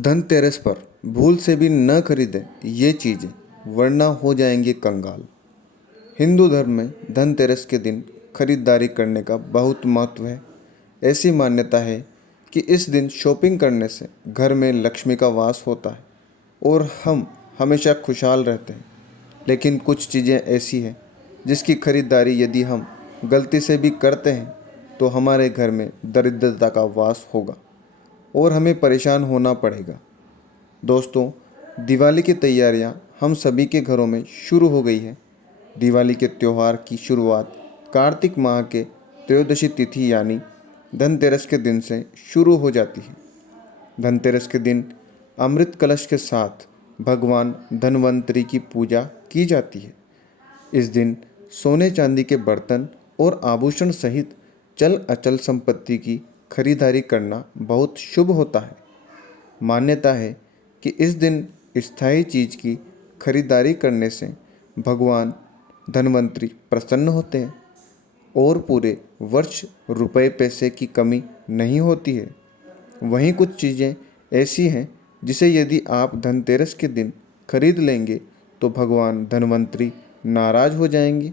धनतेरस पर भूल से भी न खरीदें ये चीज़ें, वरना हो जाएंगे कंगाल। हिंदू धर्म में धनतेरस के दिन खरीदारी करने का बहुत महत्व है। ऐसी मान्यता है कि इस दिन शॉपिंग करने से घर में लक्ष्मी का वास होता है और हम हमेशा खुशहाल रहते हैं। लेकिन कुछ चीज़ें ऐसी हैं जिसकी खरीदारी यदि हम गलती से भी करते हैं तो हमारे घर में दरिद्रता का वास होगा और हमें परेशान होना पड़ेगा। दोस्तों, दिवाली की तैयारियां हम सभी के घरों में शुरू हो गई है। दिवाली के त्यौहार की शुरुआत कार्तिक माह के त्रयोदशी तिथि यानी धनतेरस के दिन से शुरू हो जाती है। धनतेरस के दिन अमृत कलश के साथ भगवान धनवंतरी की पूजा की जाती है। इस दिन सोने चांदी के बर्तन और आभूषण सहित चल अचल संपत्ति की खरीदारी करना बहुत शुभ होता है। मान्यता है कि इस दिन स्थायी चीज की खरीदारी करने से भगवान धनवंतरी प्रसन्न होते हैं और पूरे वर्ष रुपए पैसे की कमी नहीं होती है। वहीं कुछ चीज़ें ऐसी हैं जिसे यदि आप धनतेरस के दिन खरीद लेंगे तो भगवान धनवंतरी नाराज हो जाएंगे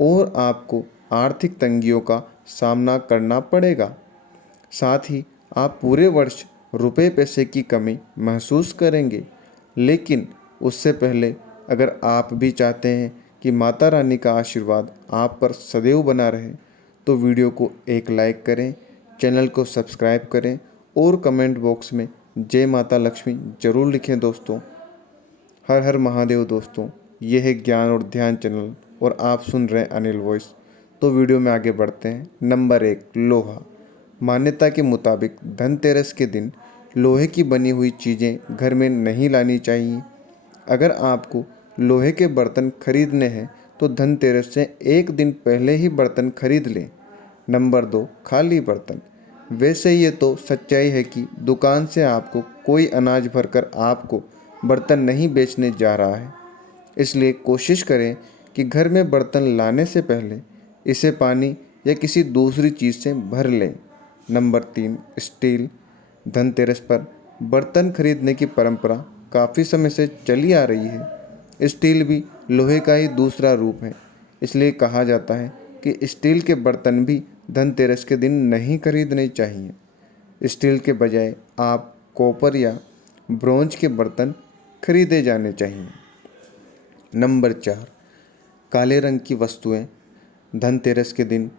और आपको आर्थिक तंगियों का सामना करना पड़ेगा। साथ ही आप पूरे वर्ष रुपए पैसे की कमी महसूस करेंगे। लेकिन उससे पहले अगर आप भी चाहते हैं कि माता रानी का आशीर्वाद आप पर सदैव बना रहे तो वीडियो को एक लाइक करें, चैनल को सब्सक्राइब करें और कमेंट बॉक्स में जय माता लक्ष्मी ज़रूर लिखें। दोस्तों, हर हर महादेव। दोस्तों, ये है ज्ञान और ध्यान चैनल और आप सुन रहे हैं अनिल वॉइस। तो वीडियो में आगे बढ़ते हैं। नंबर 1, लोहा। मान्यता के मुताबिक धनतेरस के दिन लोहे की बनी हुई चीज़ें घर में नहीं लानी चाहिए। अगर आपको लोहे के बर्तन खरीदने हैं तो धनतेरस से एक दिन पहले ही बर्तन खरीद लें। नंबर 2, खाली बर्तन। वैसे ये तो सच्चाई है कि दुकान से आपको कोई अनाज भरकर आपको बर्तन नहीं बेचने जा रहा है, इसलिए कोशिश करें कि घर में बर्तन लाने से पहले इसे पानी या किसी दूसरी चीज़ से भर लें। Number 3, steel. धनतेरस पर बर्तन खरीदने की परंपरा काफ़ी समय से चली आ रही है। स्टील भी लोहे का ही दूसरा रूप है, इसलिए कहा जाता है कि स्टील के बर्तन भी धनतेरस के दिन नहीं खरीदने चाहिए। स्टील के बजाय आप कॉपर या ब्रोंज के बर्तन खरीदे जाने चाहिए। नंबर 4, काले रंग की वस्तुएं। धनतेरस के दिन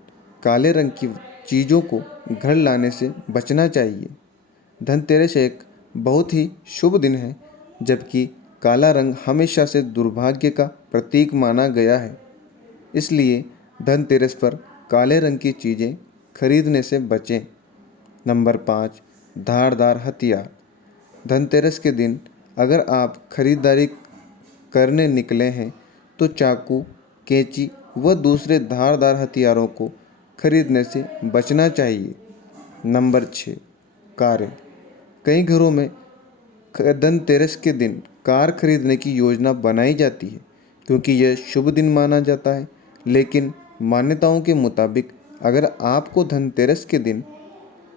काले रंग की चीज़ों को घर लाने से बचना चाहिए। धनतेरस एक बहुत ही शुभ दिन है, जबकि काला रंग हमेशा से दुर्भाग्य का प्रतीक माना गया है। इसलिए धनतेरस पर काले रंग की चीज़ें खरीदने से बचें। नंबर 5, धारदार हथियार। धनतेरस के दिन अगर आप खरीदारी करने निकले हैं तो चाकू, कैंची व दूसरे धारदार हथियारों को खरीदने से बचना चाहिए। नंबर 6, कारें। कई घरों में धनतेरस के दिन कार खरीदने की योजना बनाई जाती है क्योंकि यह शुभ दिन माना जाता है। लेकिन मान्यताओं के मुताबिक अगर आपको धनतेरस के दिन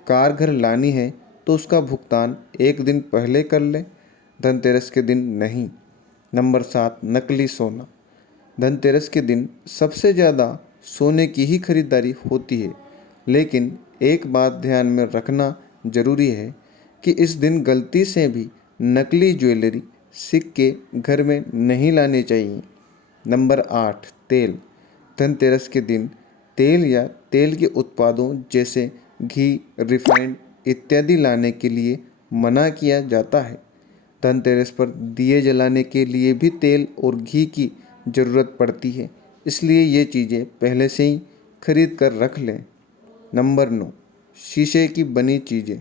कार घर लानी है तो उसका भुगतान एक दिन पहले कर लें, धनतेरस के दिन नहीं। नंबर 7, नकली सोना। धनतेरस के दिन सबसे ज़्यादा सोने की ही खरीदारी होती है, लेकिन एक बात ध्यान में रखना जरूरी है कि इस दिन गलती से भी नकली ज्वेलरी, सिक्के घर में नहीं लाने चाहिए। नंबर 8, तेल। धनतेरस के दिन तेल या तेल के उत्पादों जैसे घी, रिफाइंड इत्यादि लाने के लिए मना किया जाता है। धनतेरस पर दिए जलाने के लिए भी तेल और घी की ज़रूरत पड़ती है, इसलिए ये चीज़ें पहले से ही खरीद कर रख लें। नंबर 9, शीशे की बनी चीज़ें।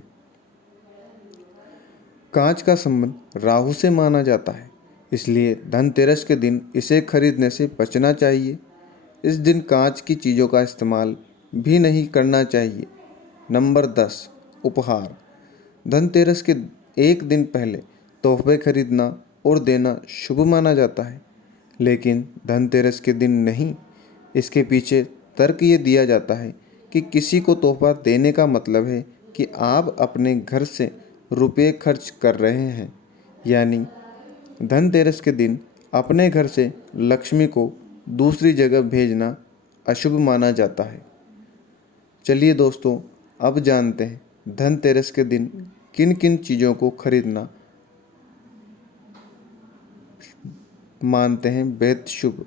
कांच का संबंध राहु से माना जाता है, इसलिए धनतेरस के दिन इसे खरीदने से बचना चाहिए। इस दिन कांच की चीज़ों का इस्तेमाल भी नहीं करना चाहिए। नंबर 10, उपहार। धनतेरस के एक दिन पहले तोहफे खरीदना और देना शुभ माना जाता है, लेकिन धनतेरस के दिन नहीं। इसके पीछे तर्क ये दिया जाता है कि किसी को तोहफा देने का मतलब है कि आप अपने घर से रुपये खर्च कर रहे हैं, यानी धनतेरस के दिन अपने घर से लक्ष्मी को दूसरी जगह भेजना अशुभ माना जाता है। चलिए दोस्तों, अब जानते हैं धनतेरस के दिन किन किन चीज़ों को खरीदना मानते हैं बेहद शुभ।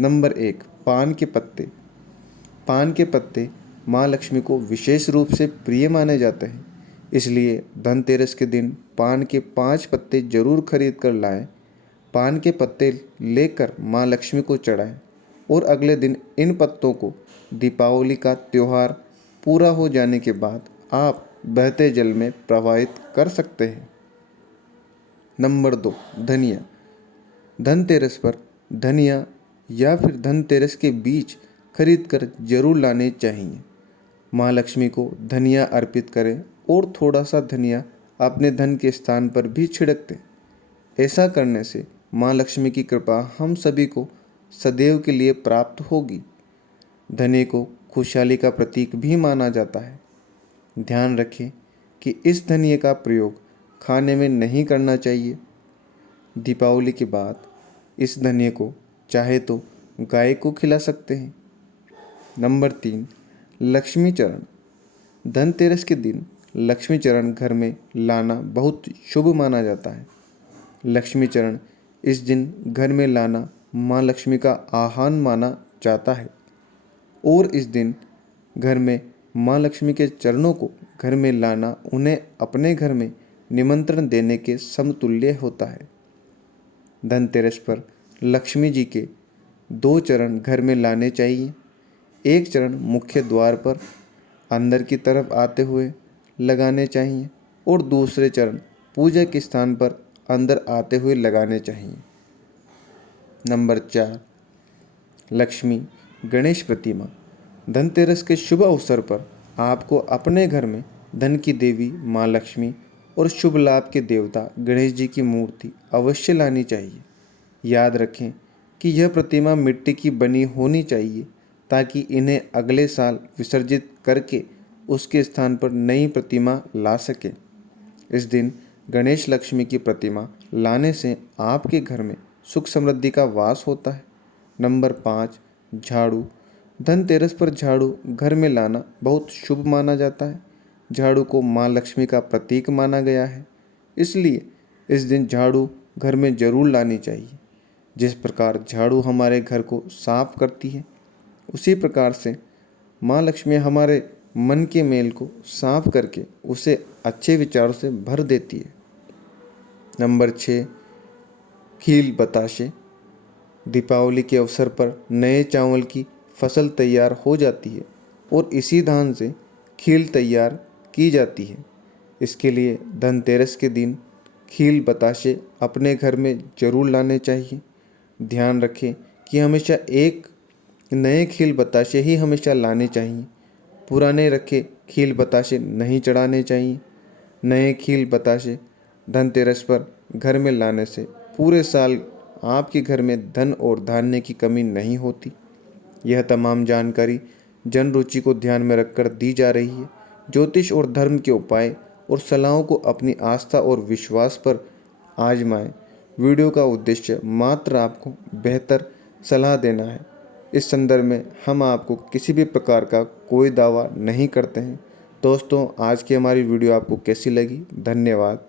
नंबर 1, पान के पत्ते। पान के पत्ते माँ लक्ष्मी को विशेष रूप से प्रिय माने जाते हैं, इसलिए धनतेरस के दिन पान के 5 पत्ते जरूर खरीद कर लाएं। पान के पत्ते लेकर माँ लक्ष्मी को चढ़ाएं और अगले दिन इन पत्तों को दीपावली का त्यौहार पूरा हो जाने के बाद आप बहते जल में प्रवाहित कर सकते हैं। नंबर 2, धनिया। धनतेरस पर धनिया या फिर धनतेरस के बीज खरीद कर जरूर लाने चाहिए। माँ लक्ष्मी को धनिया अर्पित करें और थोड़ा सा धनिया अपने धन के स्थान पर भी छिड़क दें। ऐसा करने से माँ लक्ष्मी की कृपा हम सभी को सदैव के लिए प्राप्त होगी। धनिया को खुशहाली का प्रतीक भी माना जाता है। ध्यान रखें कि इस धनिया का प्रयोग खाने में नहीं करना चाहिए। दीपावली के बाद इस धनिया को चाहे तो गाय को खिला सकते हैं। नंबर 3, लक्ष्मी चरण। धनतेरस के दिन लक्ष्मी चरण घर में लाना बहुत शुभ माना जाता है। लक्ष्मी चरण इस दिन घर में लाना माँ लक्ष्मी का आह्वान माना जाता है और इस दिन घर में माँ लक्ष्मी के चरणों को घर में लाना उन्हें अपने घर में निमंत्रण देने के समतुल्य होता है। धनतेरस पर लक्ष्मी जी के 2 चरण घर में लाने चाहिए। एक चरण मुख्य द्वार पर अंदर की तरफ आते हुए लगाने चाहिए और दूसरे चरण पूजा के स्थान पर अंदर आते हुए लगाने चाहिए। नंबर 4, लक्ष्मी गणेश प्रतिमा। धनतेरस के शुभ अवसर पर आपको अपने घर में धन की देवी माँ लक्ष्मी और शुभ लाभ के देवता गणेश जी की मूर्ति अवश्य लानी चाहिए। याद रखें कि यह प्रतिमा मिट्टी की बनी होनी चाहिए ताकि इन्हें अगले साल विसर्जित करके उसके स्थान पर नई प्रतिमा ला सके। इस दिन गणेश लक्ष्मी की प्रतिमा लाने से आपके घर में सुख समृद्धि का वास होता है। नंबर 5, झाड़ू। धनतेरस पर झाड़ू घर में लाना बहुत शुभ माना जाता है। झाड़ू को माँ लक्ष्मी का प्रतीक माना गया है, इसलिए इस दिन झाड़ू घर में जरूर लानी चाहिए। जिस प्रकार झाड़ू हमारे घर को साफ करती है, उसी प्रकार से माँ लक्ष्मी हमारे मन के मेल को साफ करके उसे अच्छे विचारों से भर देती है। नंबर 6, खील बताशे। दीपावली के अवसर पर नए चावल की फसल तैयार हो जाती है और इसी धान से खील तैयार की जाती है। इसके लिए धनतेरस के दिन खील बताशे अपने घर में जरूर लाने चाहिए। ध्यान रखें कि हमेशा एक नए खील बताशे ही हमेशा लाने चाहिए। पुराने रखे खील बताशे नहीं चढ़ाने चाहिए। नए खील बताशे धनतेरस पर घर में लाने से पूरे साल आपके घर में धन और धान्य की कमी नहीं होती। यह तमाम जानकारी जन रुचि को ध्यान में रखकर दी जा रही है। ज्योतिष और धर्म के उपाय और सलाहों को अपनी आस्था और विश्वास पर आजमाएं। वीडियो का उद्देश्य मात्र आपको बेहतर सलाह देना है। इस संदर्भ में हम आपको किसी भी प्रकार का कोई दावा नहीं करते हैं। दोस्तों, आज की हमारी वीडियो आपको कैसी लगी? धन्यवाद।